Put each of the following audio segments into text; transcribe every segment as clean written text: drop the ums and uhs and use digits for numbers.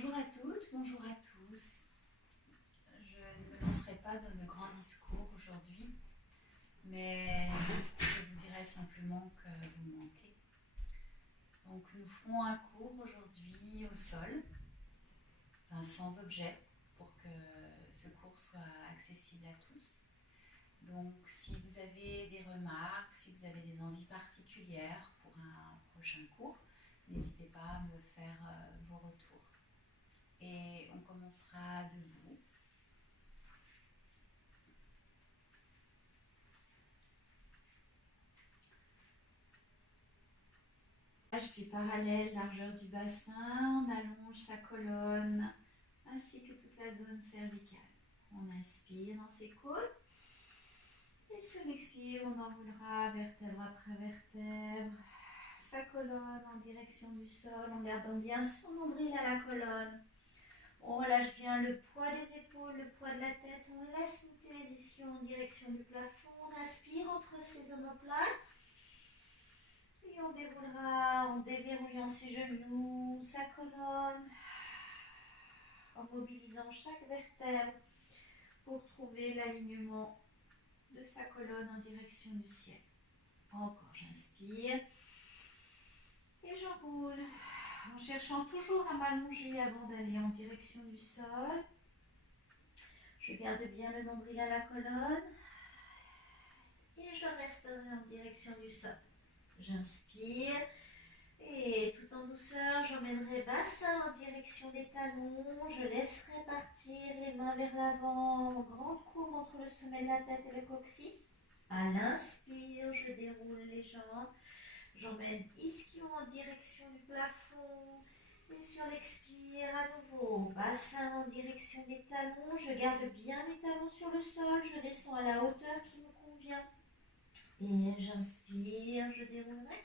Bonjour à toutes, bonjour à tous. Je ne me lancerai pas dans de grands discours aujourd'hui, mais je vous dirai simplement que vous me manquez. Donc nous ferons un cours aujourd'hui au sol, sans objet, pour que ce cours soit accessible à tous. Donc si vous avez des remarques, si vous avez des envies particulières pour un prochain cours, n'hésitez pas à me faire vos retours. Et on commencera debout. Puis parallèle, largeur du bassin, on allonge sa colonne ainsi que toute la zone cervicale. On inspire dans ses côtes et sur l'expire, on enroulera vertèbre après vertèbre sa colonne en direction du sol en gardant bien son nombril à la colonne. On relâche bien le poids des épaules, le poids de la tête, on laisse monter les ischions en direction du plafond, on inspire entre ses omoplates. Et on déroulera en déverrouillant ses genoux, sa colonne, en mobilisant chaque vertèbre pour trouver l'alignement de sa colonne en direction du ciel. Encore, j'inspire et j'enroule en cherchant toujours à m'allonger avant d'aller en direction du sol. Je garde bien le nombril à la colonne et je resterai en direction du sol. J'inspire. Et tout en douceur, j'emmènerai bassin en direction des talons. Je laisserai partir les mains vers l'avant, grande courbe entre le sommet de la tête et le coccyx. À l'inspire, je déroule les jambes. J'emmène ischion en direction du plafond. Et sur l'expire, à nouveau, bassin en direction des talons. Je garde bien mes talons sur le sol. Je descends à la hauteur qui me convient. Et j'inspire, je déroulerai.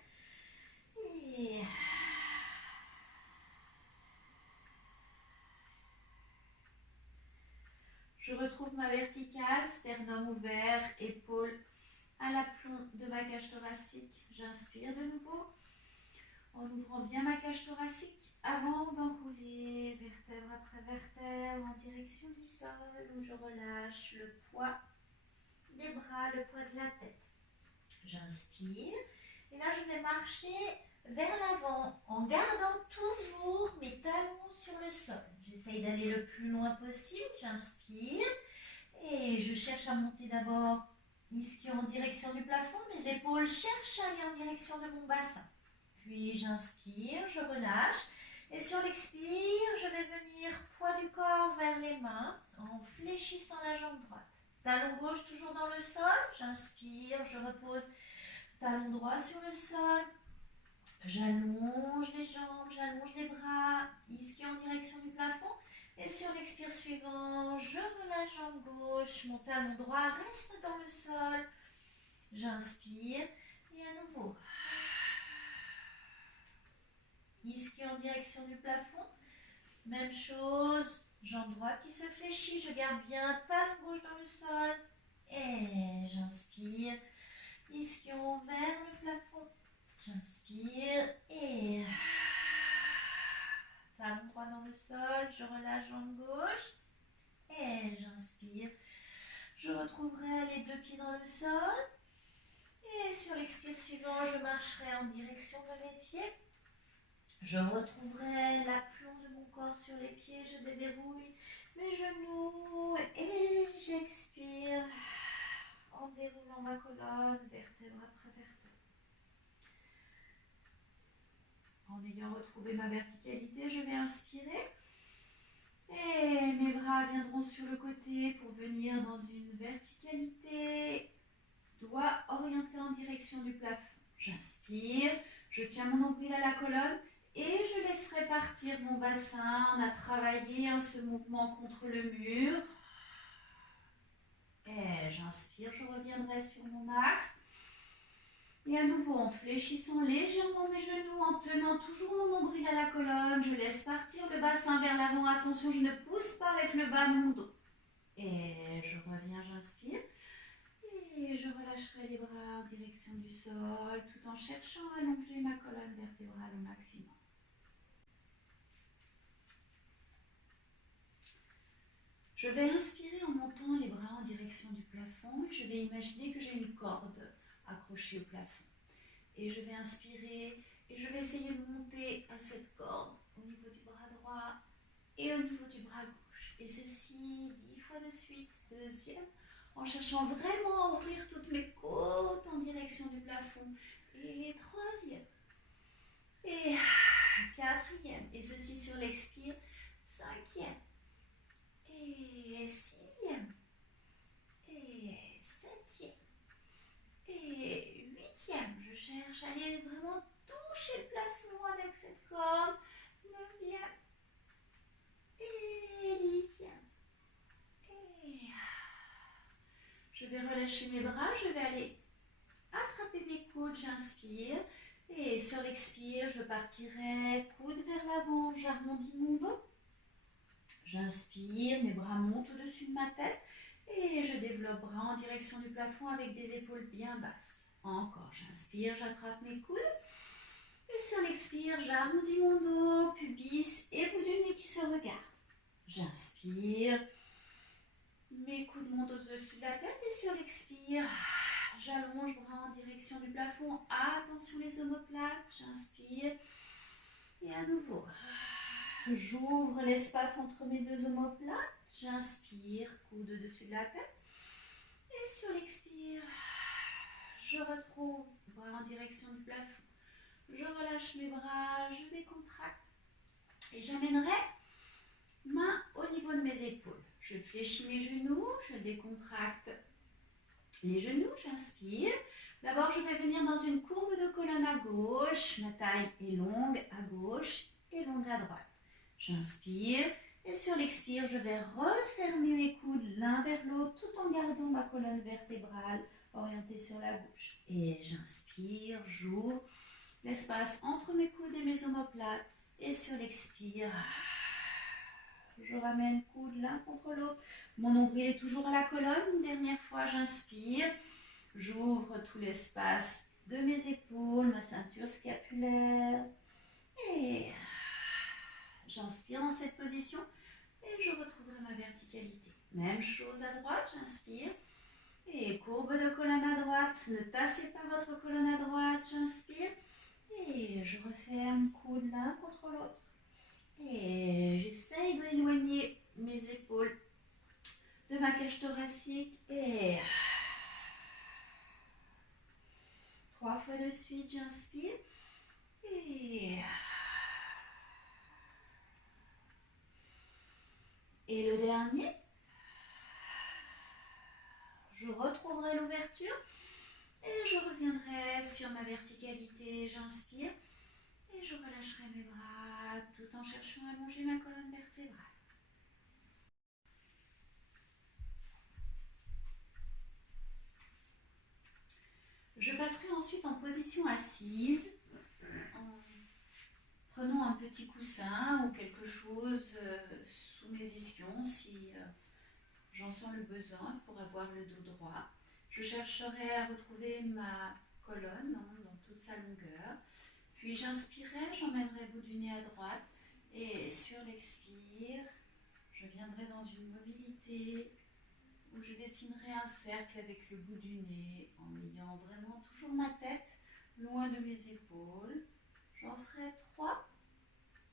Et je retrouve ma verticale, sternum ouvert, épaules à l'aplomb de ma cage thoracique. J'inspire de nouveau en ouvrant bien ma cage thoracique avant d'enrouler vertèbre après vertèbre en direction du sol où je relâche le poids des bras, le poids de la tête. J'inspire et là je vais marcher vers l'avant en gardant toujours mes talons sur le sol. J'essaye d'aller le plus loin possible. J'inspire et je cherche à monter d'abord ischion en direction du plafond. Mes épaules cherchent à aller en direction de mon bassin. Puis j'inspire, je relâche et sur l'expire, je vais venir poids du corps vers les mains en fléchissant la jambe droite. Talon gauche toujours dans le sol. J'inspire, je repose talon droit sur le sol. J'allonge les jambes, j'allonge les bras, ischio en direction du plafond. Et sur l'expire suivant, je relâche jambe gauche, mon talon droit reste dans le sol. J'inspire et à nouveau. Ischio en direction du plafond. Même chose, jambe droite qui se fléchit, je garde bien talon gauche dans le sol. Et j'inspire, ischio vers le plafond. J'inspire et talon droit dans le sol, je relâche jambe gauche et j'inspire. Je retrouverai les deux pieds dans le sol et sur l'expire suivant, je marcherai en direction de mes pieds. Je retrouverai l'aplomb de mon corps sur les pieds, je déverrouille mes genoux et j'expire en déroulant ma colonne, vertèbre après vertèbre. En ayant retrouvé ma verticalité, je vais inspirer et mes bras viendront sur le côté pour venir dans une verticalité, doigts orientés en direction du plafond. J'inspire, je tiens mon nombril à la colonne et je laisserai partir mon bassin. On a travaillé ce mouvement contre le mur. Et j'inspire, je reviendrai sur mon axe. Et à nouveau, en fléchissant légèrement mes genoux, en tenant toujours mon nombril à la colonne, je laisse partir le bassin vers l'avant. Attention, je ne pousse pas avec le bas de mon dos. Et je reviens, j'inspire. Et je relâcherai les bras en direction du sol, tout en cherchant à allonger ma colonne vertébrale au maximum. Je vais inspirer en montant les bras en direction du plafond et je vais imaginer que j'ai une corde accrochée au plafond. Et je vais inspirer et je vais essayer de monter à cette corde au niveau du bras droit et au niveau du bras gauche. Et ceci 10 fois de suite. Deuxième, en cherchant vraiment à ouvrir toutes mes côtes en direction du plafond. Et troisième. Et quatrième. Et ceci sur l'expire. Cinquième. Et sixième. Et septième. Et huitième. Je cherche à aller vraiment toucher le plafond avec cette corde. Neuvième. Et dixième. Et je vais relâcher mes bras. Je vais aller attraper mes coudes. J'inspire. Et sur l'expire, je partirai coude vers l'avant. J'arrondis mon dos. J'inspire, mes bras montent au-dessus de ma tête. Et je développe bras en direction du plafond avec des épaules bien basses. Encore, j'inspire, j'attrape mes coudes. Et sur l'expire, j'arrondis mon dos, pubis et bout du nez qui se regardent. J'inspire, mes coudes montent au-dessus de la tête. Et sur l'expire, j'allonge bras en direction du plafond. Attention les omoplates. J'inspire. Et à nouveau, j'ouvre l'espace entre mes deux omoplates. J'inspire, coude au-dessus de la tête. Et sur l'expire, je retrouve bras en direction du plafond. Je relâche mes bras, je décontracte. Et j'amènerai main au niveau de mes épaules. Je fléchis mes genoux, je décontracte les genoux, j'inspire. D'abord, je vais venir dans une courbe de colonne à gauche. Ma taille est longue à gauche et longue à droite. J'inspire. Et sur l'expire, je vais refermer mes coudes l'un vers l'autre tout en gardant ma colonne vertébrale orientée sur la gauche. Et j'inspire, j'ouvre l'espace entre mes coudes et mes omoplates. Et sur l'expire, je ramène coudes l'un contre l'autre. Mon nombril est toujours à la colonne. Une dernière fois, j'inspire. J'ouvre tout l'espace de mes épaules, ma ceinture scapulaire. Et j'inspire dans cette position et je retrouverai ma verticalité. Même chose à droite, j'inspire. Et courbe de colonne à droite. Ne tassez pas votre colonne à droite, j'inspire. Et je referme coude l'un contre l'autre. Et j'essaye d'éloigner mes épaules de ma cage thoracique. Et 3 fois de suite, j'inspire. Et le dernier. Je retrouverai l'ouverture. Et je reviendrai sur ma verticalité. J'inspire. Et je relâcherai mes bras tout en cherchant à allonger ma colonne vertébrale. Je passerai ensuite en position assise, en prenant un petit coussin ou quelque chose sous mes ischions si j'en sens le besoin pour avoir le dos droit. Je chercherai à retrouver ma colonne dans toute sa longueur. Puis j'inspirerai, j'emmènerai bout du nez à droite et sur l'expire, je viendrai dans une mobilité où je dessinerai un cercle avec le bout du nez en ayant vraiment toujours ma tête loin de mes épaules. J'en ferai 3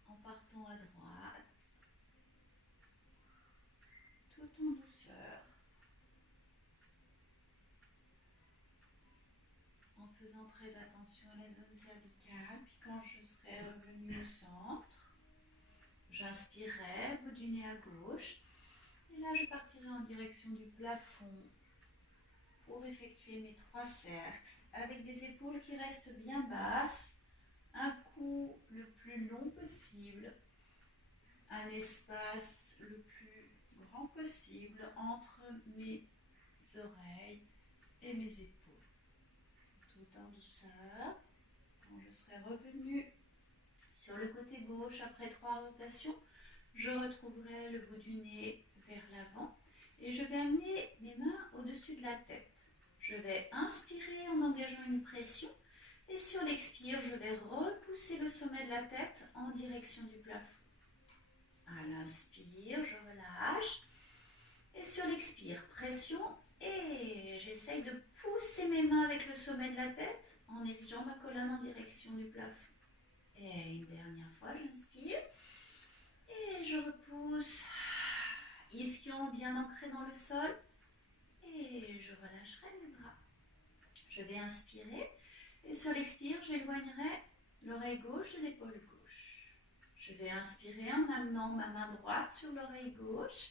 en partant à droite, tout en douceur, en faisant très attention à la zone cervicale. Puis quand je serai revenue au centre, j'inspirerai, bout du nez à gauche. Et là, je partirai en direction du plafond pour effectuer mes 3 cercles avec des épaules qui restent bien basses, un cou le plus long possible, un espace le plus grand possible entre mes oreilles et mes épaules. Tout en douceur. Quand je serai revenue sur le côté gauche après 3 rotations, je retrouverai le bout du nez vers l'avant et je vais amener mes mains au-dessus de la tête. Je vais inspirer en engageant une pression et sur l'expire, je vais repousser le sommet de la tête en direction du plafond. À l'inspire, je relâche Et sur l'expire, pression. Et j'essaye de pousser mes mains avec le sommet de la tête en érigeant ma colonne en direction du plafond. Et une dernière fois, j'inspire. Et je repousse. Ischion bien ancré dans le sol. Et je relâcherai mes bras. Je vais inspirer. Et sur l'expire, j'éloignerai l'oreille gauche de l'épaule gauche. Je vais inspirer en amenant ma main droite sur l'oreille gauche.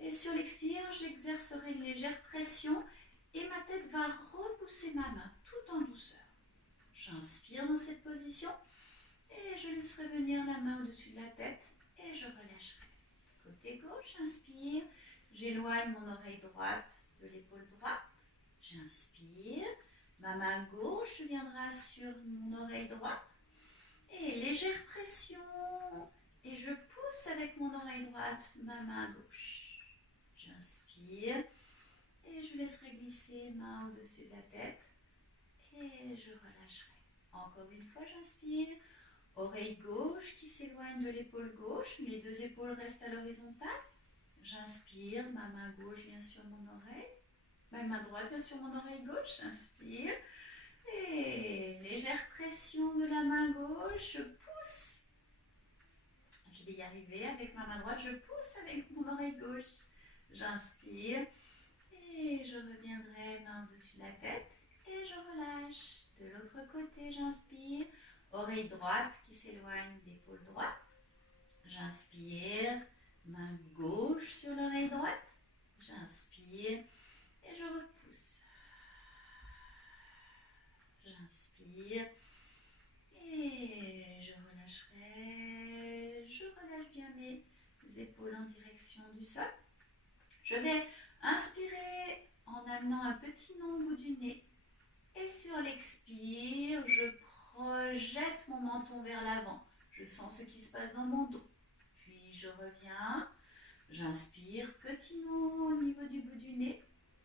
Et sur l'expire, j'exercerai une légère pression et ma tête va repousser ma main tout en douceur. J'inspire dans cette position et je laisserai venir la main au-dessus de la tête et je relâcherai. Côté gauche, j'inspire, j'éloigne mon oreille droite de l'épaule droite. J'inspire, ma main gauche viendra sur mon oreille droite et légère pression et je pousse avec mon oreille droite ma main gauche. J'inspire et je laisserai glisser main au-dessus de la tête et je relâcherai. Encore une fois, j'inspire. Oreille gauche qui s'éloigne de l'épaule gauche. Mes deux épaules restent à l'horizontale. J'inspire. Ma main gauche vient sur mon oreille. Ma main droite vient sur mon oreille gauche. J'inspire. Et légère pression de la main gauche. Je pousse. Je vais y arriver avec ma main droite. Je pousse avec mon oreille gauche. J'inspire et je reviendrai main au-dessus de la tête et je relâche. De l'autre côté, j'inspire. Oreille droite qui s'éloigne d'épaule droite. J'inspire. Main gauche sur l'oreille droite. J'inspire et je repousse. J'inspire et je relâcherai. Je relâche bien mes épaules en direction du sol. Je vais inspirer en amenant un petit nom au bout du nez. Et sur l'expire, je projette mon menton vers l'avant. Je sens ce qui se passe dans mon dos. Puis je reviens. J'inspire, petit nom au niveau du bout du nez.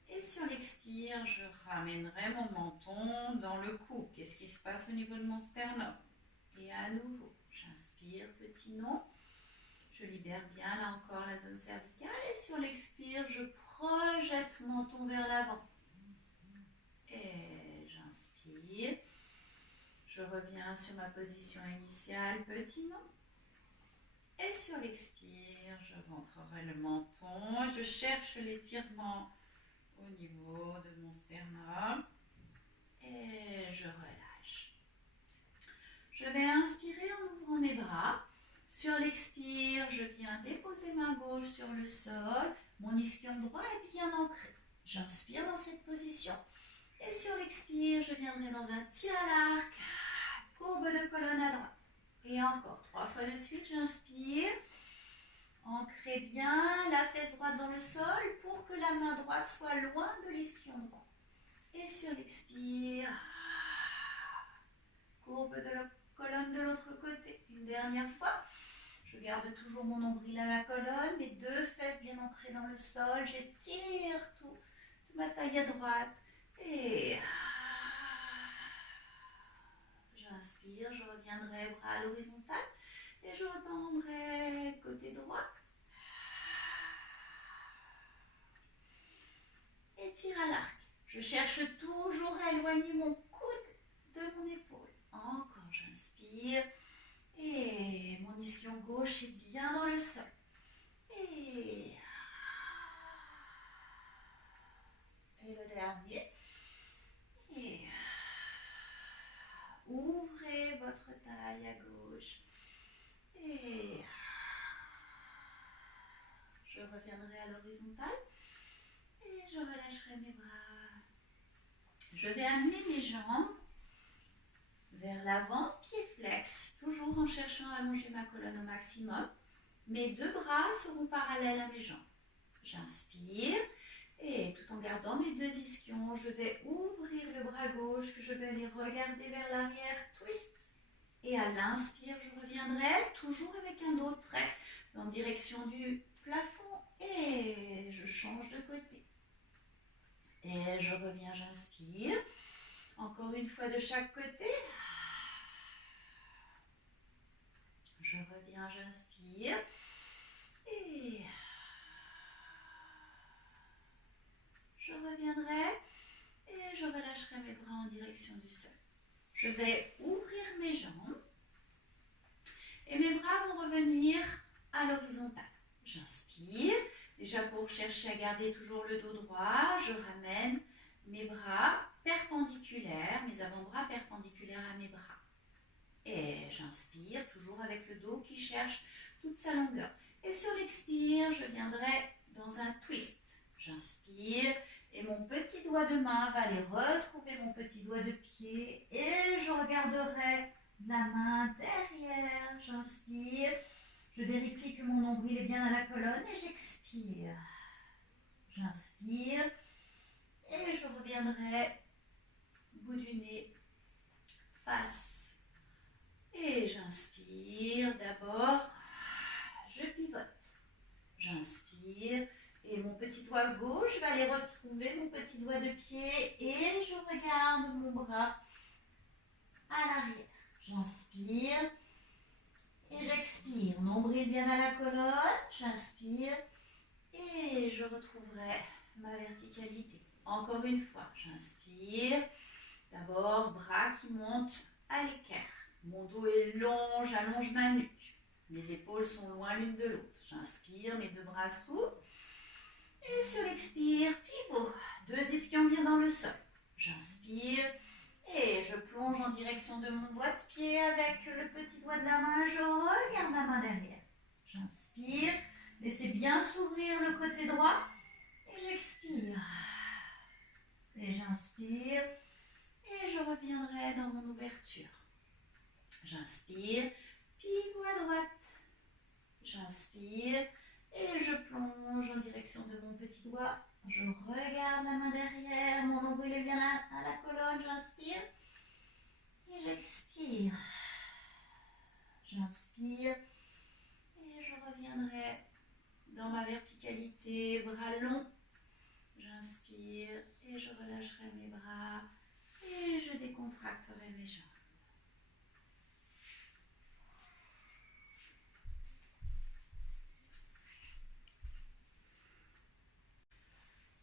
Et sur l'expire, je ramènerai mon menton dans le cou. Qu'est-ce qui se passe au niveau de mon sternum? Et à nouveau, j'inspire, petit nom. Je libère bien, là encore, la zone cervicale. Et sur l'expire, je projette mon menton vers l'avant. Et j'inspire. Je reviens sur ma position initiale, petit nom. Et sur l'expire, je ventrerai le menton. Je cherche l'étirement au niveau de mon sternum. Et je relâche. Je vais inspirer en ouvrant mes bras. Sur l'expire, je viens déposer ma gauche sur le sol. Mon ischion droit est bien ancré. J'inspire dans cette position. Et sur l'expire, je viendrai dans un tir à l'arc. Courbe de colonne à droite. Et encore 3 fois de suite, j'inspire. Ancrez bien la fesse droite dans le sol pour que la main droite soit loin de l'ischion droit. Et sur l'expire, courbe de la colonne de l'autre côté. Une dernière fois. Je garde toujours mon nombril à la colonne, mes deux fesses bien ancrées dans le sol. J'étire toute ma taille à droite. Et j'inspire, je reviendrai bras à l'horizontale. Et je retomberai côté droit. Et tire à l'arc. Je cherche toujours à éloigner mon coude de mon épaule. Encore, j'inspire. Et mon ischion gauche est bien dans le sol. Et le dernier. Et ouvrez votre taille à gauche. Et je reviendrai à l'horizontale. Et je relâcherai mes bras. Je vais amener mes jambes vers l'avant, pied flex, toujours en cherchant à allonger ma colonne au maximum. Mes deux bras seront parallèles à mes jambes. J'inspire et tout en gardant mes deux ischions, je vais ouvrir le bras gauche, que je vais aller regarder vers l'arrière, twist. Et à l'inspire, je reviendrai toujours avec un dos trait en direction du plafond et je change de côté. Et je reviens, j'inspire. Encore une fois de chaque côté. Je reviens, j'inspire. Et reviendrai et je relâcherai mes bras en direction du sol. Je vais ouvrir mes jambes et mes bras vont revenir à l'horizontale. J'inspire, déjà pour chercher à garder toujours le dos droit, je ramène mes bras perpendiculaires, mes avant-bras perpendiculaires à mes bras. Et j'inspire, toujours avec le dos qui cherche toute sa longueur. Et sur l'expire, je viendrai dans un twist. J'inspire et mon petit doigt de main va aller retrouver mon petit doigt de pied et je regarderai la main derrière. J'inspire, je vérifie que mon nombril est bien à la colonne et j'expire. J'inspire et je reviendrai bout du nez face. Et j'inspire d'abord, je pivote. J'inspire et mon petit doigt gauche va aller retrouver mon petit doigt de pied et je regarde mon bras à l'arrière. J'inspire et j'expire. Nombril bien à la colonne. J'inspire et je retrouverai ma verticalité. Encore une fois, j'inspire. D'abord, bras qui montent à l'équerre. Mon dos est long, j'allonge ma nuque. Mes épaules sont loin l'une de l'autre. J'inspire, mes deux bras s'ouvrent. Et sur l'expire, pivot. Deux ischions bien dans le sol. J'inspire et je plonge en direction de mon doigt de pied avec le petit doigt de la main. Je regarde la main derrière. J'inspire. Laissez bien s'ouvrir le côté droit. Et j'expire. Et j'inspire. Et je reviendrai dans mon ouverture. J'inspire, pivot à droite. J'inspire et je plonge en direction de mon petit doigt. Je regarde la main derrière, mon nombril est bien à la colonne. J'inspire et j'expire. J'inspire et je reviendrai dans ma verticalité, bras longs. J'inspire et je relâcherai mes bras et je décontracterai mes jambes.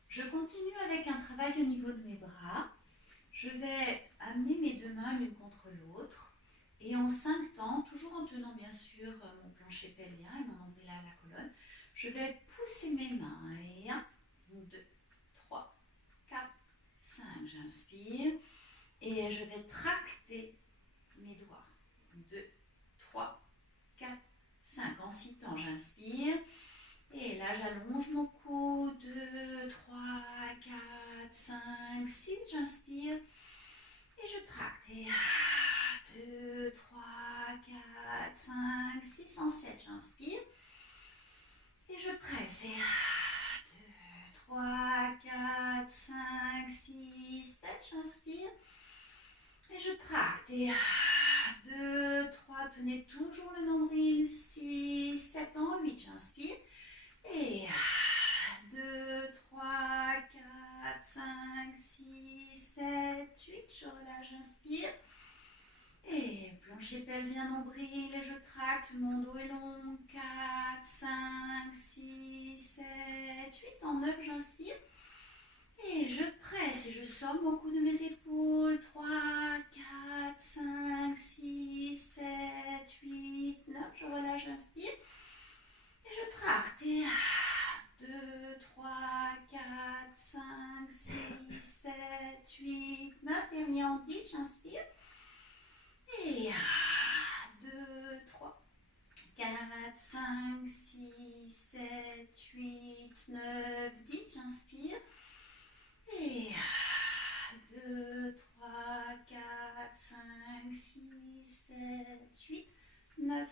Je continue avec un travail au niveau de mes bras. Je vais amener mes deux mains l'une contre l'autre et en 5 temps, toujours en tenant bien sûr mon plancher pelvien et mon nombril à la colonne, je vais pousser mes mains. Et 1, 2, 3, 4, 5. J'inspire et je vais tracter mes doigts. 2, 3, 4, 5. En 6 temps, j'inspire. Et là, j'allonge mon cou. 2, 3, 4, 5, 6. J'inspire. Et je tracte. Et 2, 3, 4, 5, 6. En 7, j'inspire. Et je presse. Et 2, 3, 4, 5, 6, 7. J'inspire. Et je tracte. Et 2, 3. Tenez toujours le nombril. 6, 7. En 8, j'inspire. Et 2, 3, 4, 5, 6, 7, 8. Je relâche, j'inspire. Et plancher pelvien, nombril. Et je tracte. Mon dos est long. 4, 5, 6, 7, 8. En 9, j'inspire. Et je presse et je sors mon cou de mes épaules. 3, 4, 5, 6, 7, 8, 9. Je relâche, j'inspire. Et je tracte. Et 2, 3, 4, 5, 6, 7, 8, 9. Dernier en 10, j'inspire. Et 2, 3, 4, 5, 6, 7, 8, 9, 10. J'inspire. Et 2, 3, 4, 5, 6, 7, 8, 9,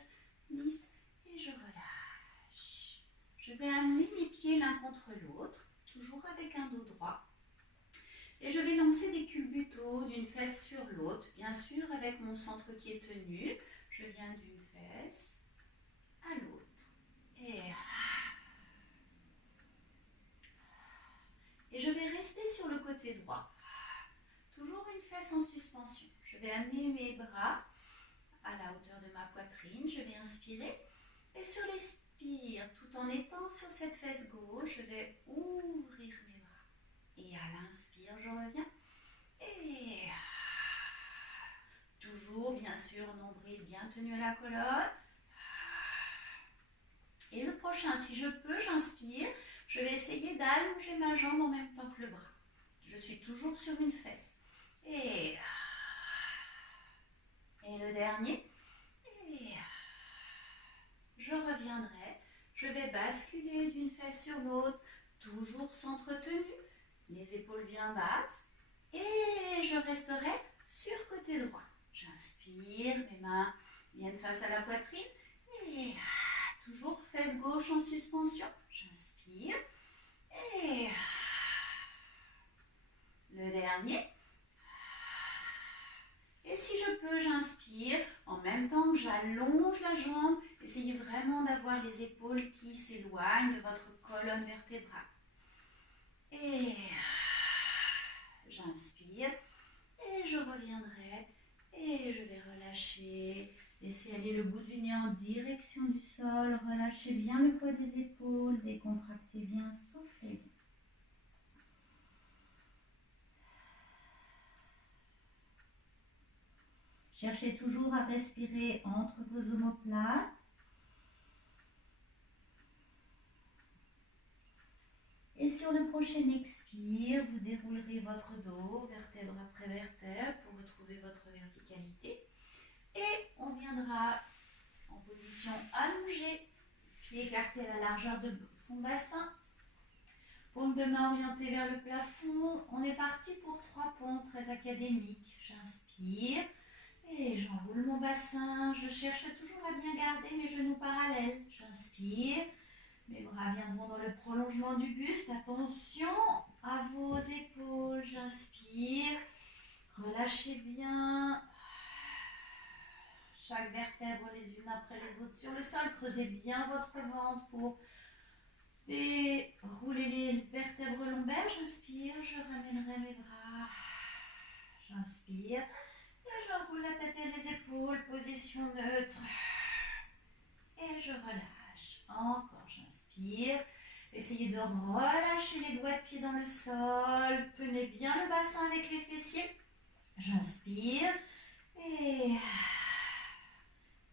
10. Et je relâche. Je vais amener mes pieds l'un contre l'autre, toujours avec un dos droit. Et je vais lancer des culbutos d'une fesse sur l'autre, bien sûr avec mon centre qui est tenu. Je viens d'une fesse à l'autre. Et je vais rester sur le côté droit. Toujours une fesse en suspension. Je vais amener mes bras à la hauteur de ma poitrine. Je vais inspirer. Et sur l'expire, tout en étant sur cette fesse gauche, je vais ouvrir mes bras. Et à l'inspire, je reviens. Et toujours, bien sûr, nombril bien tenu à la colonne. Et le prochain, si je peux, j'inspire. Je vais essayer d'allonger ma jambe en même temps que le bras. Je suis toujours sur une fesse. Et le dernier. Et je reviendrai. Je vais basculer d'une fesse sur l'autre, toujours centre tenu, les épaules bien basses. Et je resterai sur côté droit. J'inspire, mes mains viennent face à la poitrine. Et toujours fesse gauche en suspension. J'inspire. Et le dernier. Et si je peux, j'inspire. En même temps que j'allonge la jambe, essayez vraiment d'avoir les épaules qui s'éloignent de votre colonne vertébrale. Et j'inspire. Et je reviendrai. Et je vais relâcher. Laissez aller le bout du nez en direction du sol. Relâchez bien le poids des épaules. Décontractez bien, soufflez bien. Cherchez toujours à respirer entre vos omoplates. Et sur le prochain expire, vous déroulerez votre dos, vertèbre après vertèbre, pour retrouver votre verticalité. Et on viendra en position allongée, pieds écartés à la largeur de son bassin. Paume de main orientée vers le plafond. On est parti pour 3 pompes très académiques. J'inspire et j'enroule mon bassin. Je cherche toujours à bien garder mes genoux parallèles. J'inspire. Mes bras viendront dans le prolongement du buste. Attention à vos épaules. J'inspire. Relâchez bien chaque vertèbre les unes après les autres sur le sol. Creusez bien votre ventre pour dérouler les vertèbres lombaires. J'inspire. Je ramènerai mes bras. J'inspire. Et j'enroule la tête et les épaules. Position neutre. Et je relâche. Encore, j'inspire. Essayez de relâcher les doigts de pied dans le sol. Tenez bien le bassin avec les fessiers. J'inspire. Et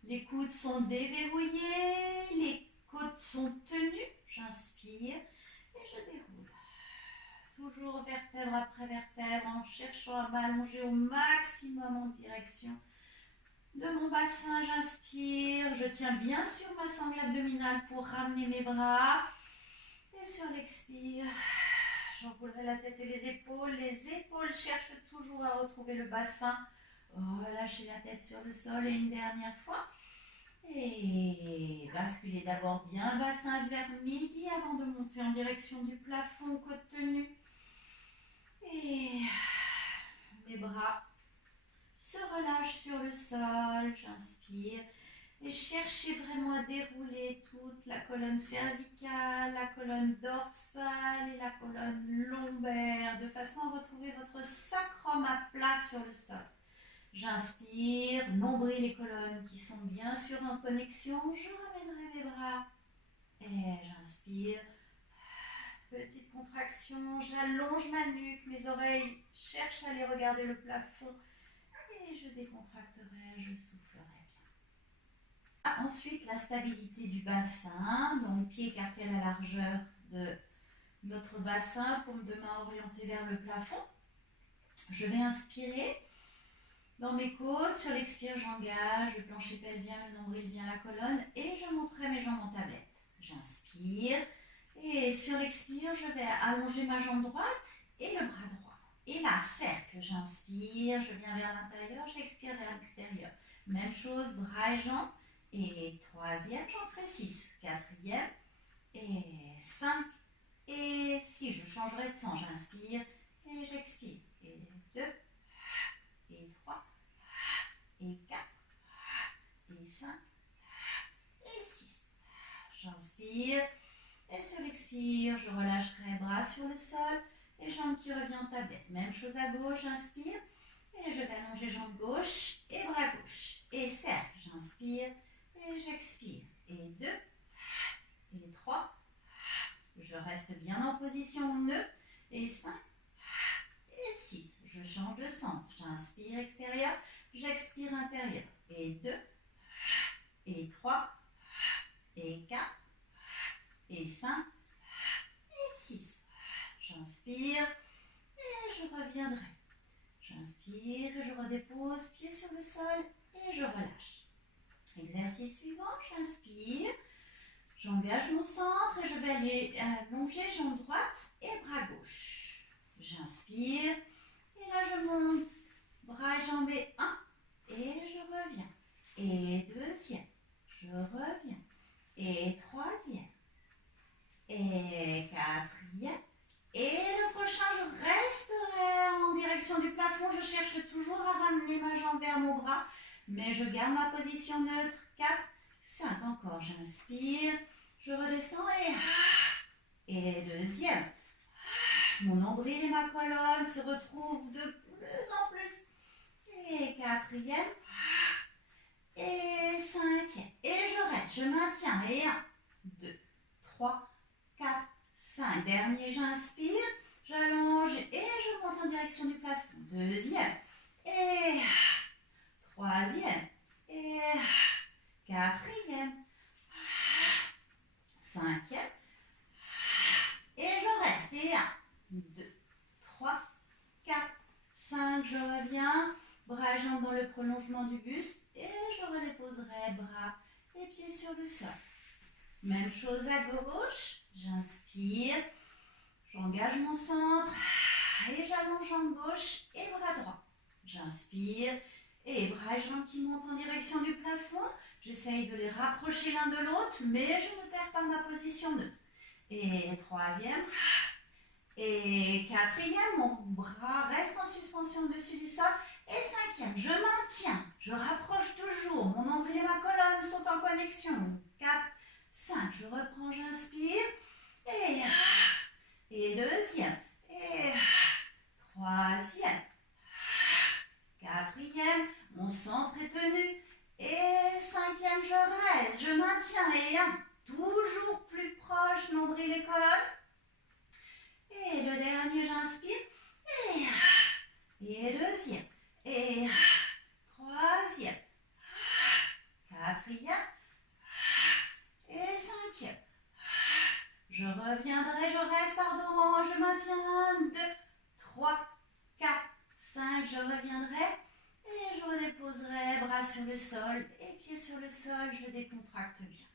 les coudes sont déverrouillés. Les côtes sont tenues. J'inspire. Et je déroule. Toujours vertèbre après vertèbre en cherchant à m'allonger au maximum en direction de mon bassin. J'inspire, je tiens bien sur ma sangle abdominale pour ramener mes bras. Et sur l'expire, j'enroulerai la tête et les épaules. Les épaules cherchent toujours à retrouver le bassin. Relâchez la tête sur le sol et une dernière fois. Et basculez d'abord bien le bassin vers midi avant de monter en direction du plafond, côte tenue. Et mes bras se relâchent sur le sol. J'inspire. Et cherchez vraiment à dérouler toute la colonne cervicale, la colonne dorsale et la colonne lombaire, de façon à retrouver votre sacrum à plat sur le sol. J'inspire, nombril et colonnes qui sont bien sûr en connexion. Je ramènerai mes bras. Et j'inspire. Petite contraction, j'allonge ma nuque, mes oreilles cherchent à aller regarder le plafond. Et je décontracterai, je soufflerai bien. Ensuite, la stabilité du bassin. Donc, pieds écartés à la largeur de notre bassin, paume de main orientée vers le plafond. Je vais inspirer. Dans mes côtes, sur l'expire, j'engage le plancher pelvien, le nombril vient la colonne et je monterai mes jambes en tablette. J'inspire et sur l'expire, je vais allonger ma jambe droite et le bras droit. Et là, cercle, j'inspire, je viens vers l'intérieur, j'expire vers l'extérieur. Même chose, bras et jambes. Et troisième, j'en ferai 6. Quatrième et 5 et 6. Je changerai de sens, j'inspire et j'expire. Et 2. Et 3, et 4, et 5, et 6. J'inspire, et sur l'expire, je relâcherai bras sur le sol, et jambes qui reviennent en tablette. Même chose à gauche, j'inspire, et je vais allonger jambe gauche, et bras gauche. Et cercle, j'inspire, et j'expire. Et 2, et 3, je reste bien en position neutre, et 5, J'inspire extérieur, j'expire intérieur. Et 2, et 3, et 4, et 5, et 6. J'inspire et je reviendrai. J'inspire et je redépose, pied sur le sol et je relâche. Exercice suivant, j'inspire, j'engage mon centre et je vais aller allonger jambe droite et bras gauche. J'inspire et là je monte, bras et jambes 1 et je reviens. Et deuxième, je reviens. Et troisième. Et quatrième. Et le prochain, je resterai en direction du plafond. Je cherche toujours à ramener ma jambe vers mon bras, mais je garde ma position neutre. 4, 5, encore. J'inspire, je redescends et deuxième. Mon nombril et ma colonne se retrouvent de plus en plus. Et quatrième. Et cinquième. Et je reste, je maintiens. Et 1, 2, 3, 4, 5. Dernier, j'inspire, j'allonge et je monte en direction du plafond. Deuxième. Et troisième. Et quatrième. Cinquième. Et je reste. Et 1, 2, 3, 4, 5. Je reviens. Bras et jambes dans le prolongement du buste. Et je redéposerai bras et pieds sur le sol. Même chose à gauche. J'inspire. J'engage mon centre. Et j'allonge jambe gauche et bras droit. J'inspire. Et bras et jambes qui montent en direction du plafond. J'essaye de les rapprocher l'un de l'autre, mais je ne perds pas ma position neutre. Et troisième. Et quatrième. Mon bras reste en suspension au-dessus du sol. Et cinquième, je maintiens, je rapproche toujours, mon nombril et ma colonne sont en connexion. 4, 5, je reprends, j'inspire. Et deuxième. Et troisième. Quatrième, mon centre est tenu. Et cinquième, je reste, je maintiens. Et 1, toujours plus proche, nombril et colonne. Et le dernier, j'inspire. Et deuxième. Et troisième, quatrième et cinquième. Je reviendrai, je reste, pardon, je maintiens. 2, 3, 4, 5, je reviendrai et je redéposerai bras sur le sol et pieds sur le sol, je décontracte bien.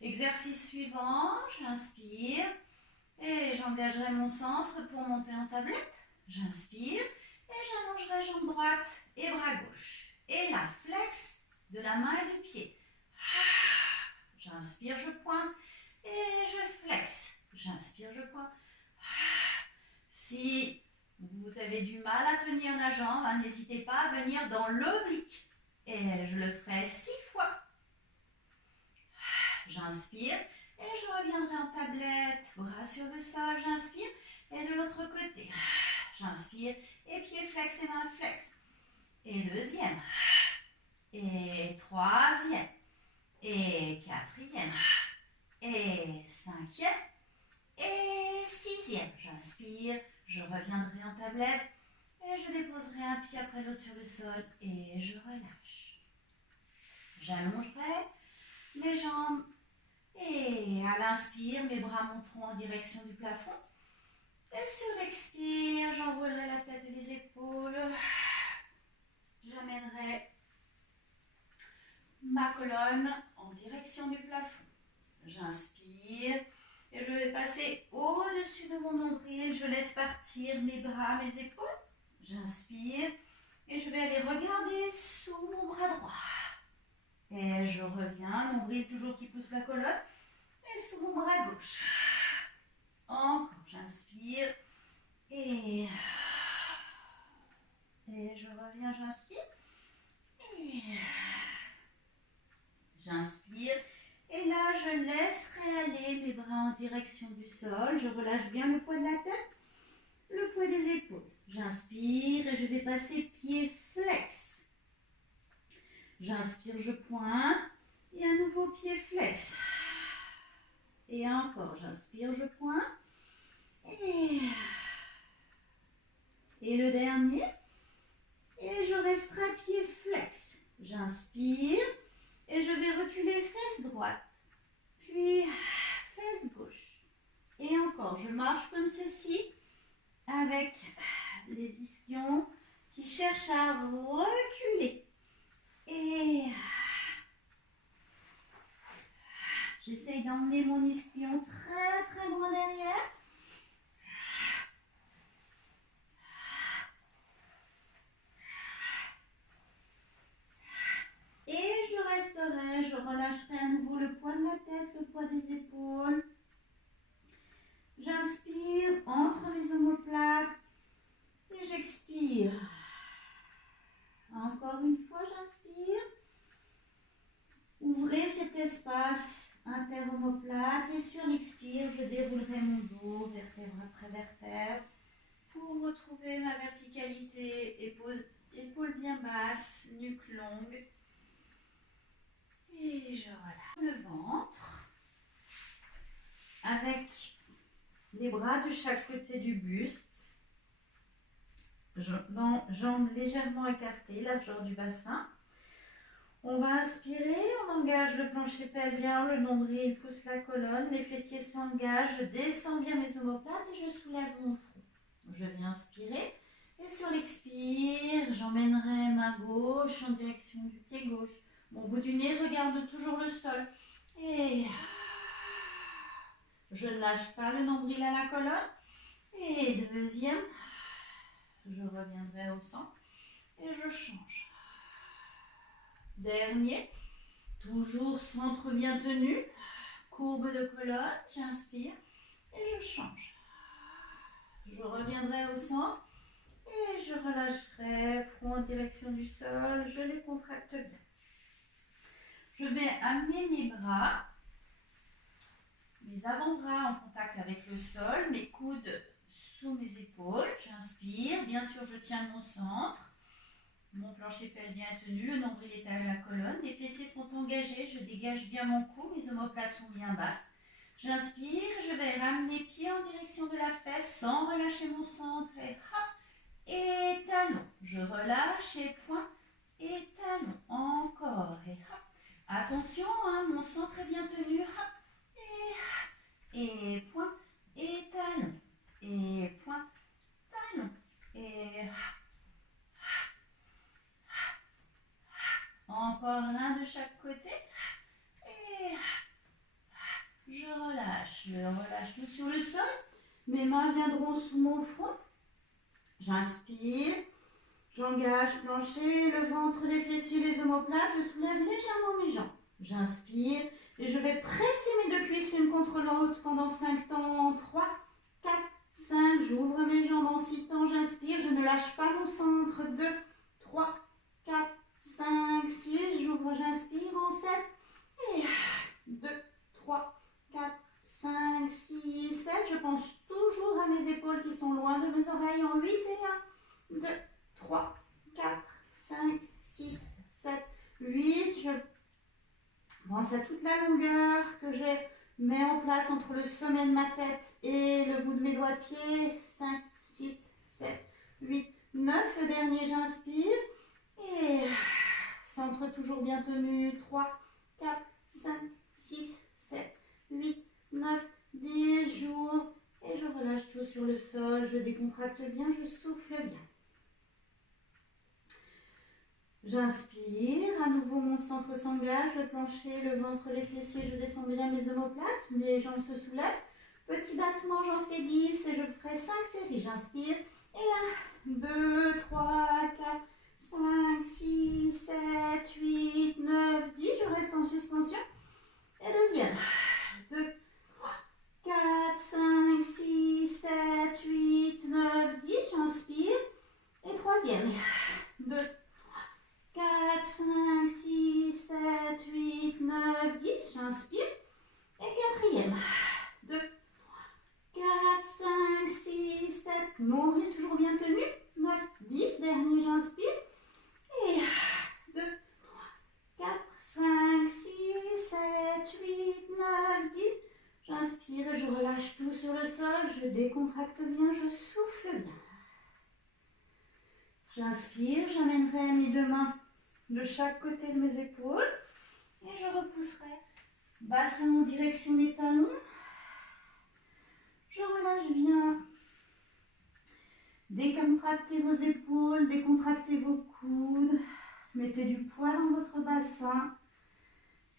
Exercice suivant, j'inspire et j'engagerai mon centre pour monter en tablette. J'inspire. Et j'allongerai jambe droite et bras gauche. Et la flex de la main et du pied. J'inspire, je pointe et je flex. J'inspire, je pointe. Si vous avez du mal à tenir la jambe, n'hésitez pas à venir dans l'oblique. Et je le ferai 6 fois. J'inspire et je reviendrai en tablette. Bras sur le sol, j'inspire. Et de l'autre côté. J'inspire et pied flex et main flex. Et deuxième. Et troisième. Et quatrième. Et cinquième. Et sixième. J'inspire. Je reviendrai en tablette. Et je déposerai un pied après l'autre sur le sol. Et je relâche. J'allongerai mes jambes. Et à l'inspire, mes bras monteront en direction du plafond. Et sur l'expire, j'envolerai la tête et les épaules. J'amènerai ma colonne en direction du plafond. J'inspire et je vais passer au-dessus de mon nombril. Je laisse partir mes bras, mes épaules. J'inspire et je vais aller regarder sous mon bras droit. Et je reviens, nombril toujours qui pousse la colonne. Et sous mon bras gauche. Encore, j'inspire et je reviens, j'inspire et j'inspire et là je laisserai aller mes bras en direction du sol, je relâche bien le poids de la tête, le poids des épaules. J'inspire et je vais passer pied flex. J'inspire, je pointe et à nouveau pied flex. Et encore, j'inspire, je pointe. Et le dernier. Et je reste pied flex. J'inspire et je vais reculer fesse droite. Puis fesse gauche. Et encore, je marche comme ceci avec les ischions qui cherchent à reculer. Et j'essaye d'emmener mon ischion très très loin derrière. Et je resterai, je relâcherai à nouveau le poids de la tête, le poids des épaules. J'inspire entre les omoplates et j'expire. Encore une fois, j'inspire. Ouvrez cet espace interomoplate et sur l'expire, je déroulerai mon dos, vertèbre après vertèbre, pour retrouver ma verticalité, épaules bien basses, nuque longue. Et je relâche le ventre avec les bras de chaque côté du buste, jambes légèrement écartées, largeur du bassin. On va inspirer, on engage le plancher pelvien, le nombril pousse la colonne, les fessiers s'engagent, je descends bien mes omoplates et je soulève mon front. Je vais inspirer et sur l'expire, j'emmènerai main gauche en direction du pied gauche. Mon bout du nez regarde toujours le sol. Et je ne lâche pas le nombril à la colonne. Et deuxième, je reviendrai au centre et je change. Dernier, toujours centre bien tenu, courbe de colonne, j'inspire et je change. Je reviendrai au centre et je relâcherai, front en direction du sol, je les contracte bien. Je vais amener mes bras, mes avant-bras en contact avec le sol, mes coudes sous mes épaules, j'inspire, bien sûr je tiens mon centre. Mon plancher pelvien est tenu, le nombril est à la colonne, les fessiers sont engagés, je dégage bien mon cou, mes omoplates sont bien basses. J'inspire, je vais ramener pied en direction de la fesse sans relâcher mon centre et hop, et talon. Je relâche et point et talon. Encore et hop. Attention, hein, mon centre est bien tenu, hop, et point et talon. Et point, talon. Et hop. Encore un de chaque côté. Et je relâche. Je relâche tout sur le sol. Mes mains viendront sous mon front. J'inspire. J'engage plancher, le ventre, les fessiers, les omoplates. Je soulève légèrement mes jambes. J'inspire. Et je vais presser mes deux cuisses l'une contre l'autre pendant 5 temps. 3, 4, 5. J'ouvre mes jambes en 6 temps. J'inspire. Je ne lâche pas mon centre. 2, 3, 4, 5, 6, j'ouvre, j'inspire en 7, et 2, 3, 4, 5, 6, 7, je penche toujours à mes épaules qui sont loin de mes oreilles en 8 et 1, 2, 3, 4, 5, 6, 7, 8, je pense à toute la longueur que je mets en place entre le sommet de ma tête et le bout de mes doigts de pied, 5, 6, 7, 8, 9, le dernier j'inspire, et centre toujours bien tenu, 3, 4, 5, 6, 7, 8, 9, 10, j'ouvre et je relâche tout sur le sol, je décontracte bien, je souffle bien. J'inspire, à nouveau mon centre s'engage, le plancher, le ventre, les fessiers, je descends bien mes omoplates, mes jambes se soulèvent. Petit battement, j'en fais 10 et je ferai 5 séries. J'inspire et 1, 2, 3, 4, 5, 6, 7, 8, 9, 10. Je reste en suspension. Et deuxième. 2, 3, 4, 5, 6, 7, 8, 9, 10. J'inspire. Et troisième. 2, 4, 5, 6, 7, 8, 9, 10. J'inspire. Et quatrième. 2, 3, 4, 5, 6, 7. Nombril toujours bien tenu. 9, 10. Dernier, j'inspire. Et 2, 3, 4, 5, 6, 7, 8, 9, 10. J'inspire et je relâche tout sur le sol. Je décontracte bien, je souffle bien. J'inspire, j'amènerai mes deux mains de chaque côté de mes épaules et je repousserai bassin en direction des talons. Je relâche bien. Décontractez vos épaules, décontractez vos coudes. Mettez du poids dans votre bassin.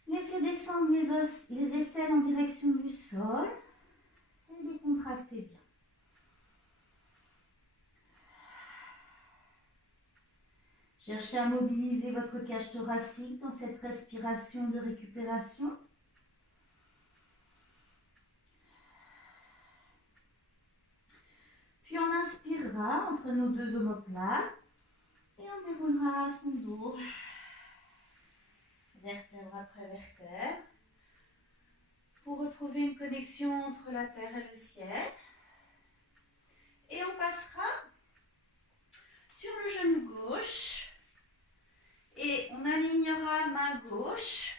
Laissez descendre les aisselles en direction du sol. Et décontractez bien. Cherchez à mobiliser votre cage thoracique dans cette respiration de récupération. Puis on inspirera entre nos deux omoplates et on déroulera son dos, vertèbre après vertèbre, pour retrouver une connexion entre la terre et le ciel. Et on passera sur le genou gauche et on alignera main gauche,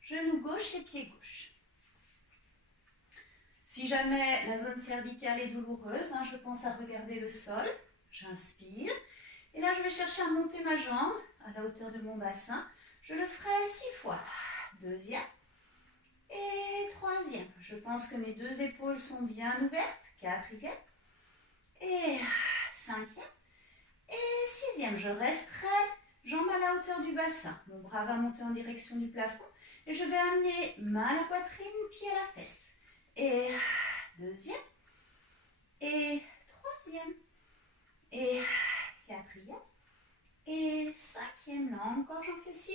genou gauche et pied gauche. Si jamais la zone cervicale est douloureuse, je pense à regarder le sol. J'inspire. Et là, je vais chercher à monter ma jambe à la hauteur de mon bassin. Je le ferai 6 fois. Deuxième et troisième. Je pense que mes deux épaules sont bien ouvertes. Quatrième et cinquième et sixième. Je resterai jambe à la hauteur du bassin. Mon bras va monter en direction du plafond. Et je vais amener main à la poitrine, pied à la fesse. Et deuxième, et troisième, et quatrième, et cinquième. Là encore, j'en fais 6,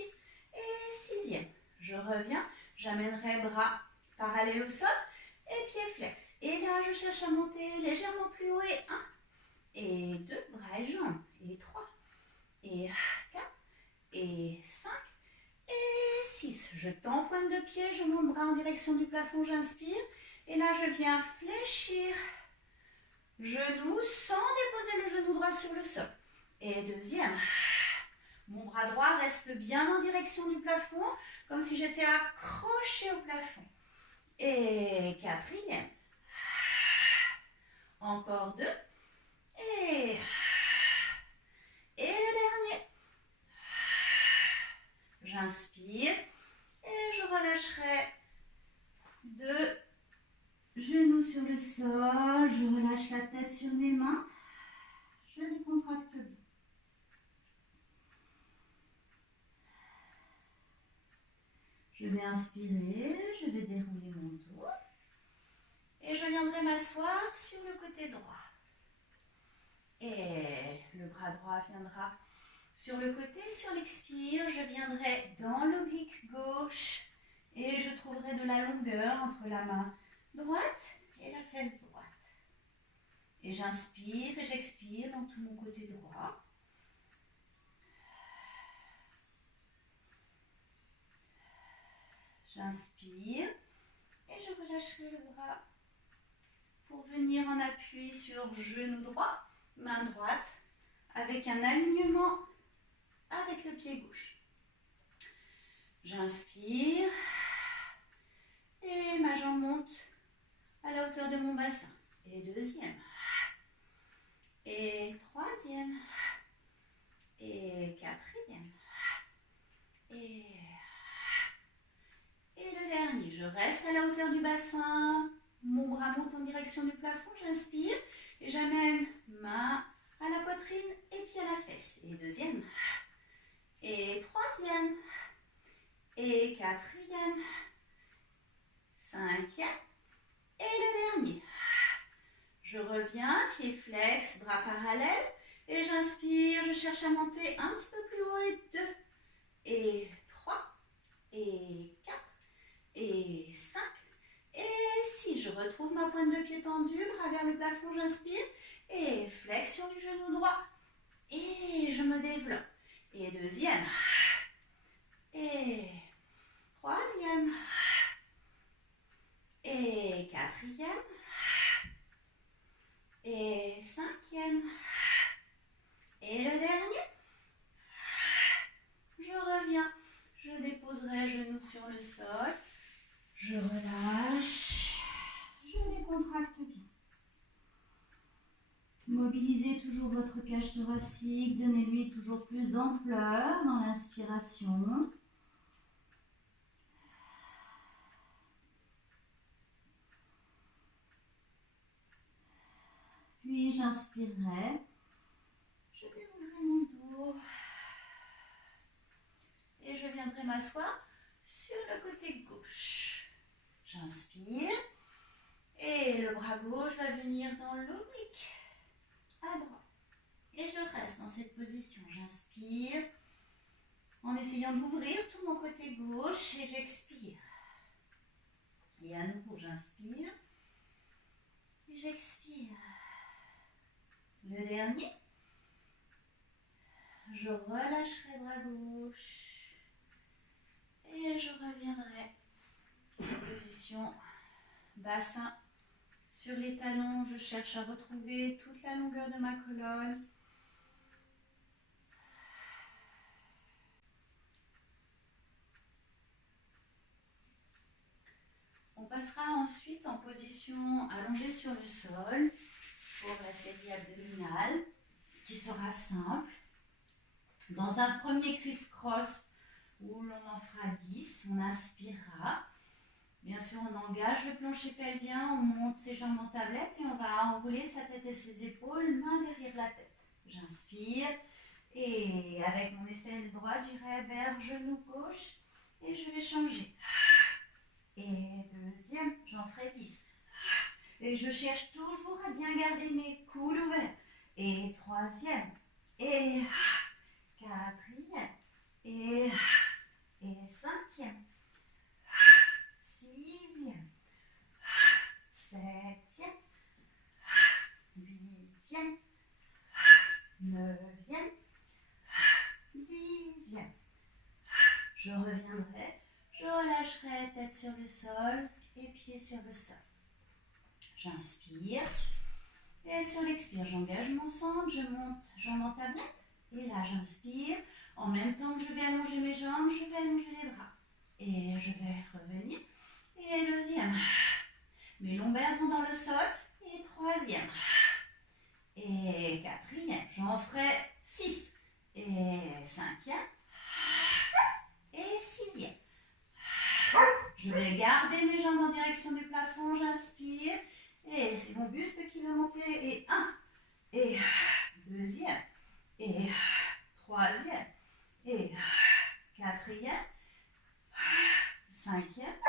et sixième. Je reviens, j'amènerai bras parallèles au sol, et pieds flex. Et là, je cherche à monter légèrement plus haut, et 1, et 2, bras et jambes, et 3, et 4, et 5, et 6. Je tends pointe de pied, je monte bras en direction du plafond, j'inspire. Et là, je viens fléchir genou sans déposer le genou droit sur le sol. Et deuxième, mon bras droit reste bien en direction du plafond, comme si j'étais accroché au plafond. Et quatrième, encore 2. Et le dernier. J'inspire et je relâcherai 2 genoux sur le sol, je relâche la tête sur mes mains, je décontracte bien. Je vais inspirer, je vais dérouler mon dos et je viendrai m'asseoir sur le côté droit. Et le bras droit viendra sur le côté, sur l'expire, je viendrai dans l'oblique gauche et je trouverai de la longueur entre la main droite et la fesse droite. Et j'inspire et j'expire dans tout mon côté droit. J'inspire et je relâcherai le bras pour venir en appui sur genou droit, main droite, avec un alignement avec le pied gauche. J'inspire et ma jambe monte à la hauteur de mon bassin. Et deuxième. Et troisième. Et quatrième. Et le dernier. Je reste à la hauteur du bassin. Mon bras monte en direction du plafond. J'inspire et j'amène main à la poitrine et pied à la fesse. Et deuxième. Et troisième. Et quatrième. Cinquième. Et le dernier. Je reviens, pied flex, bras parallèles. Et j'inspire, je cherche à monter un petit peu plus haut. Et 2, et 3, et 4, et 5, et 6. Je retrouve ma pointe de pied tendue, bras vers le plafond, j'inspire. Et flexion du genou droit. Et je me développe. Et deuxième. Et troisième. Et quatrième. Et cinquième. Et le dernier. Je reviens. Je déposerai genou sur le sol. Je relâche. Je décontracte bien. Mobilisez toujours votre cage thoracique, donnez-lui toujours plus d'ampleur dans l'inspiration. Puis j'inspirerai, je déroulerai mon dos et je viendrai m'asseoir sur le côté gauche. J'inspire et le bras gauche va venir dans l'oblique à droite. Et je reste dans cette position. J'inspire en essayant d'ouvrir tout mon côté gauche et j'expire. Et à nouveau, j'inspire et j'expire. Le dernier, je relâcherai bras gauche et je reviendrai en position bassin sur les talons. Je cherche à retrouver toute la longueur de ma colonne. On passera ensuite en position allongée sur le sol pour la série abdominale qui sera simple. Dans un premier criss-cross où l'on en fera 10, on inspirera. Bien sûr, on engage le plancher pelvien, on monte ses jambes en tablette et on va enrouler sa tête et ses épaules, main derrière la tête. J'inspire et avec mon aisselle droite, j'irai vers genou gauche et je vais changer. Et deuxième, j'en ferai 10. Et je cherche toujours à bien garder mes coudes ouverts. Et troisième, et quatrième, et cinquième, sixième, septième, huitième, neuvième, dixième. Je reviendrai, je relâcherai tête sur le sol et pieds sur le sol. J'inspire et sur l'expire, j'engage mon centre, je monte jambes en tablette et là j'inspire. En même temps que je vais allonger mes jambes, je vais allonger les bras et je vais revenir. Et deuxième, mes lombaires vont dans le sol et troisième et quatrième, j'en ferai 6 et cinquième et sixième. Je vais garder mes jambes en direction du plafond, j'inspire et c'est mon buste qui va monter et 1 et deuxième et troisième et quatrième, cinquième,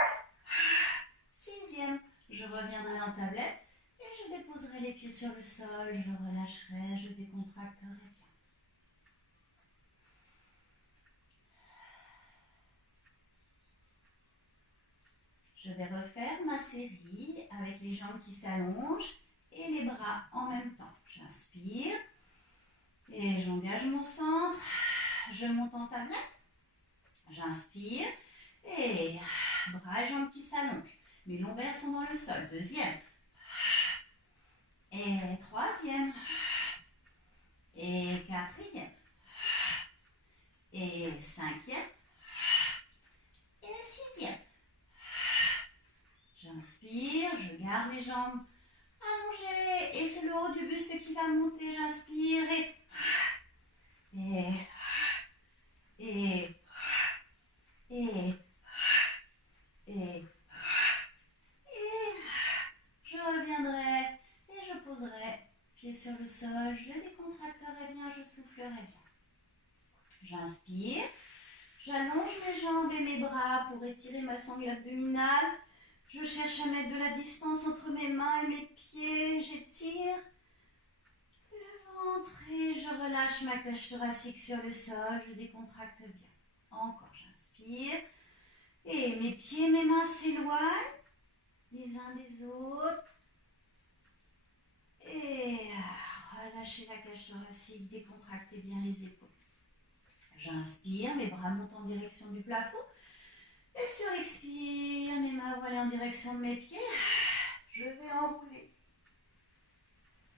sixième. Je reviendrai en tablette et je déposerai les pieds sur le sol, je relâcherai, je décontracterai bien. Je vais refaire ma série avec les jambes qui s'allongent et les bras en même temps. J'inspire et j'engage mon centre. Je monte en tablette. J'inspire et bras et jambes qui s'allongent. Mes lombaires sont dans le sol. Deuxième. Et troisième. Et quatrième. Et cinquième. Et sixième. J'inspire, je garde les jambes allongées et c'est le haut du buste qui va monter. J'inspire et je reviendrai et je poserai pied sur le sol. Je décontracterai bien, je soufflerai bien. J'inspire, j'allonge mes jambes et mes bras pour étirer ma sangle abdominale. Je cherche à mettre de la distance entre mes mains et mes pieds. J'étire le ventre et je relâche ma cage thoracique sur le sol. Je décontracte bien. Encore, j'inspire. Et mes pieds et mes mains s'éloignent les uns des autres. Et relâchez la cage thoracique, décontractez bien les épaules. J'inspire, mes bras montent en direction du plafond. Et sur l'expire, mes mains vont aller en direction de mes pieds. Je vais enrouler.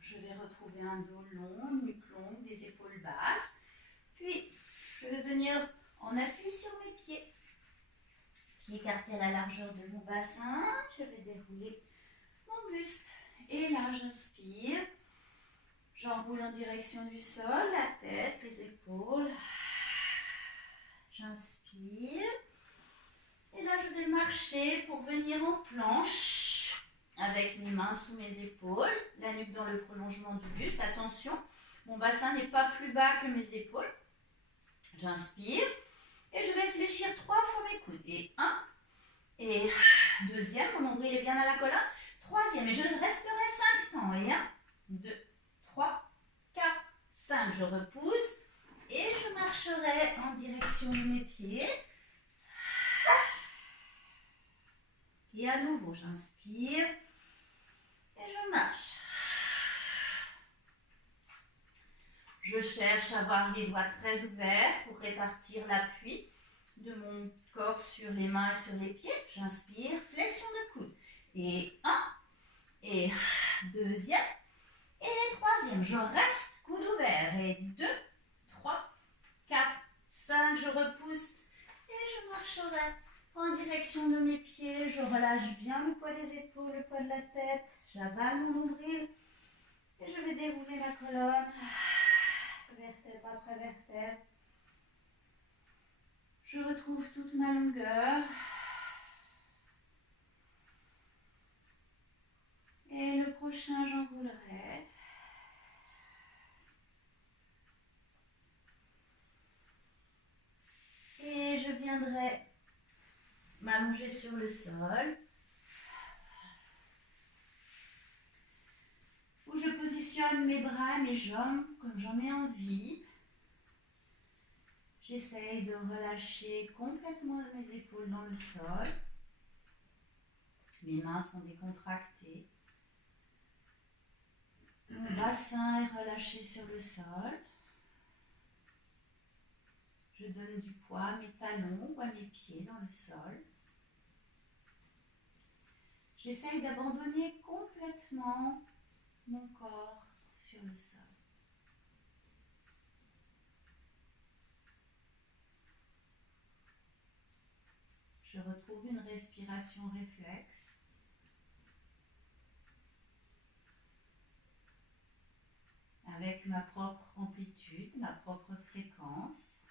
Je vais retrouver un dos long, une nuque longue, des épaules basses. Puis, je vais venir en appui sur mes pieds. Pieds écartés à la largeur de mon bassin. Je vais dérouler mon buste. Et là, j'inspire. J'enroule en direction du sol, la tête, les épaules. J'inspire. Et là, je vais marcher pour venir en planche avec mes mains sous mes épaules, la nuque dans le prolongement du buste. Attention, mon bassin n'est pas plus bas que mes épaules. J'inspire et je vais fléchir 3 fois mes coudes. Et 1, et 2e, mon nombril est bien à la colonne. 3e, et je resterai 5 temps. Et 1, 2, 3, 4, 5. Je repousse et je marcherai en direction de mes pieds. Et à nouveau, j'inspire et je marche. Je cherche à avoir les doigts très ouverts pour répartir l'appui de mon corps sur les mains et sur les pieds. J'inspire, flexion de coude. Et 1, et 2e, et 3e. Je reste, coude ouvert. Et 2, 3, 4, 5. Je repousse et je marcherai en direction de mes pieds. Je relâche bien le poids des épaules, le poids de la tête. J'avale mon nombril et je vais dérouler ma colonne. Vertèbre après vertèbre. Je retrouve toute ma longueur. Et le prochain, j'enroulerai. Et je viendrai m'allonger sur le sol. Où je positionne mes bras et mes jambes comme j'en ai envie. J'essaye de relâcher complètement mes épaules dans le sol. Mes mains sont décontractées. Mon bassin est relâché sur le sol. Je donne du poids à mes talons ou à mes pieds dans le sol. J'essaye d'abandonner complètement mon corps sur le sol. Je retrouve une respiration réflexe. Avec ma propre amplitude, ma propre fréquence.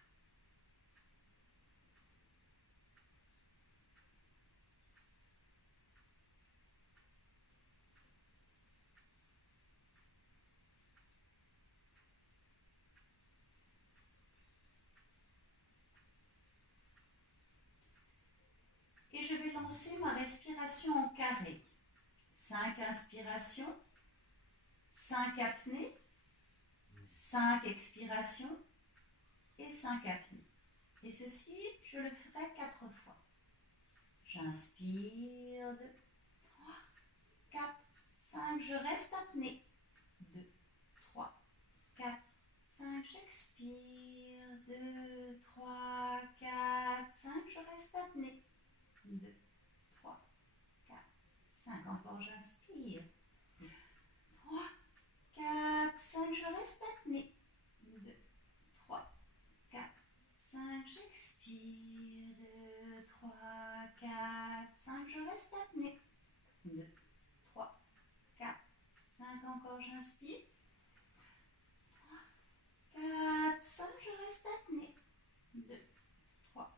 Et je vais lancer ma respiration en carré. 5 inspirations, 5 apnées, 5 expirations et 5 apnées. Et ceci, je le ferai 4 fois. J'inspire, 2, 3, 4, 5, je reste apnée. 2, 3, 4, 5, j'expire. 2, 3, 4, 5, je reste apnée. 2, 3, 4, 5, encore j'inspire. 3, 4, 5, je reste apnée. 2, 3, 4, 5, j'expire. 2, 3, 4, 5, je reste apnée. 2, 3, 4, 5, encore j'inspire. 3, 4, 5, je reste apnée. 2, 3,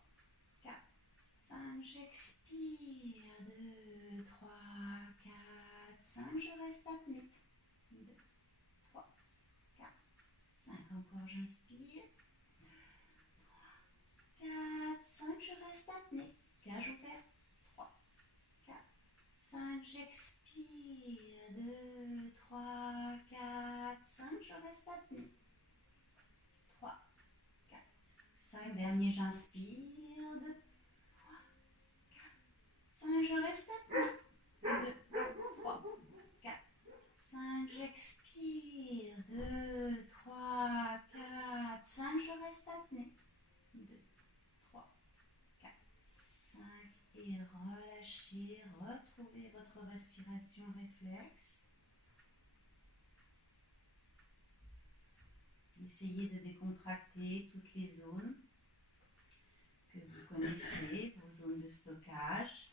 4, 5, j'expire. 2, 3, 4, 5, je reste apnée. 2, 3, 4, 5, encore j'inspire. 3, 4, 5, je reste apnée. Cage ouverte. 3, 4, 5, j'expire. 2, 3, 4, 5, je reste apnée. 3, 4, 5, dernier, j'inspire. 2, 3, 4, 5, je reste apnée. 2, 3, 4, 5, j'expire. 2, 3, 4, 5, je reste apnée. 2, 3, 4, 5 et relâchez, retrouvez votre respiration réflexe. Essayez de décontracter toutes les zones que vous connaissez, vos zones de stockage.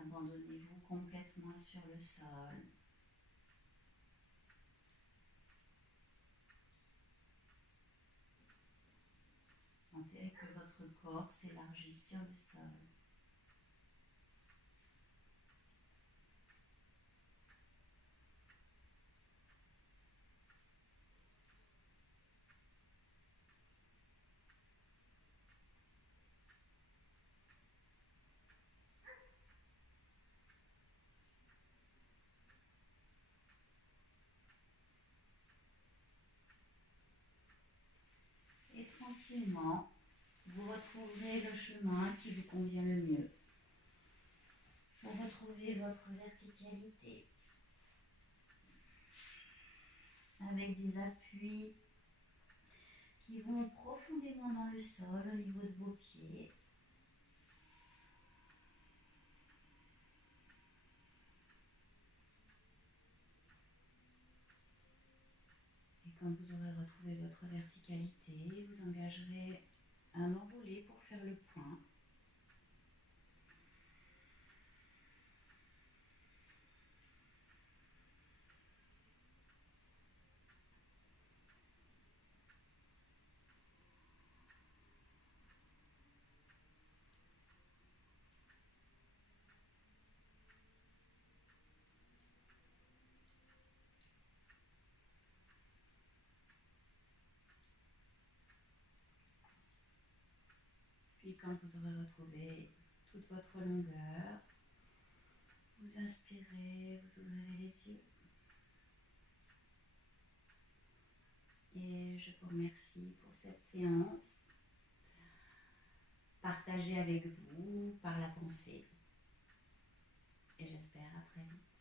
Abandonnez-vous complètement sur le sol. votre corps s'élargit sur le sol. Et tranquillement, vous retrouverez le chemin qui vous convient le mieux. Vous retrouvez votre verticalité avec des appuis qui vont profondément dans le sol au niveau de vos pieds. Et quand vous aurez retrouvé votre verticalité, vous engagerez un enroulé pour faire le point. Puis quand vous aurez retrouvé toute votre longueur, vous inspirez, vous ouvrirez les yeux. Et je vous remercie pour cette séance partagée avec vous par la pensée. Et j'espère à très vite.